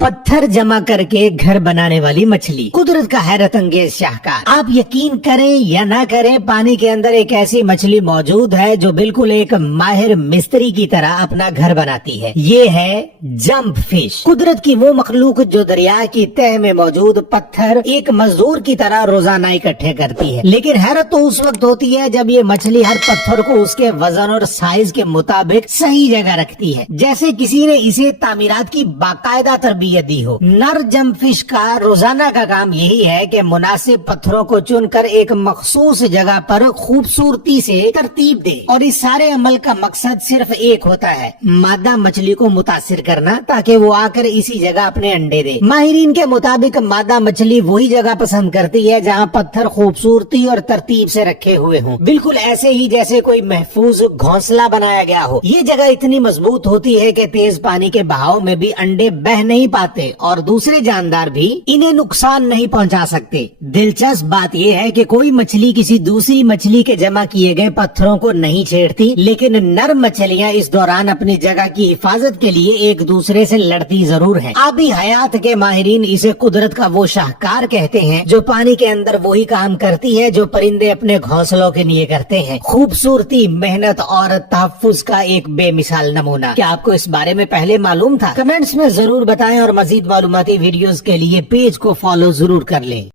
पत्थर जमा करके घर बनाने वाली मछली, कुदरत का हैरत अंगेज शाहकार। आप यकीन करें या ना करें, पानी के अंदर एक ऐसी मछली मौजूद है जो बिल्कुल एक माहिर मिस्त्री की तरह अपना घर बनाती है। ये है जंप फिश, कुदरत की वो मखलूक जो दरिया की तह में मौजूद पत्थर एक मजदूर की तरह रोजाना इकट्ठे करती है। लेकिन हैरत तो उस वक्त होती है जब ये मछली हर पत्थर को उसके वजन और साइज के मुताबिक सही जगह रखती है, जैसे किसी ने इसे तामीरात की बाकायदा तरबियत दी हो। नर जंप फिश का रोजाना का काम यही है कि मुनासिब पत्थरों को चुनकर एक मखसूस जगह पर खूबसूरती से तरतीब दे, और इस सारे अमल का मकसद सिर्फ एक होता है, मादा मछली को मुतासिर करना, ताकि वो आकर इसी जगह अपने अंडे दे। माहिरीन के मुताबिक मादा मछली वही जगह पसंद करती है जहाँ पत्थर खूबसूरती और तरतीब से रखे हुए हों, बिल्कुल ऐसे ही जैसे कोई महफूज घोंसला बनाया गया हो। ये जगह इतनी मजबूत होती है कि तेज पानी के बहाव में भी अंडे बह नहीं पाते और दूसरे जानदार भी इन्हें नुकसान नहीं पहुंचा सकते। दिलचस्प बात यह है कि कोई मछली किसी दूसरी मछली के जमा किए गए पत्थरों को नहीं छेड़ती, लेकिन नर मछलियां इस दौरान अपनी जगह की हिफाजत के लिए एक दूसरे से लड़ती जरूर हैं। आबी हयात के माहिरीन इसे कुदरत का वो शाहकार कहते हैं जो पानी के अंदर वही काम करती है जो परिंदे अपने घोंसलों के लिए करते हैं। खूबसूरती, मेहनत और तहफ्फुज का एक बेमिसाल नमूना। क्या आपको इस बारे में पहले मालूम था? कमेंट्स में जरूर बताएं और मजीद मालूमाती वीडियोस के लिए पेज को फॉलो जरूर कर लें।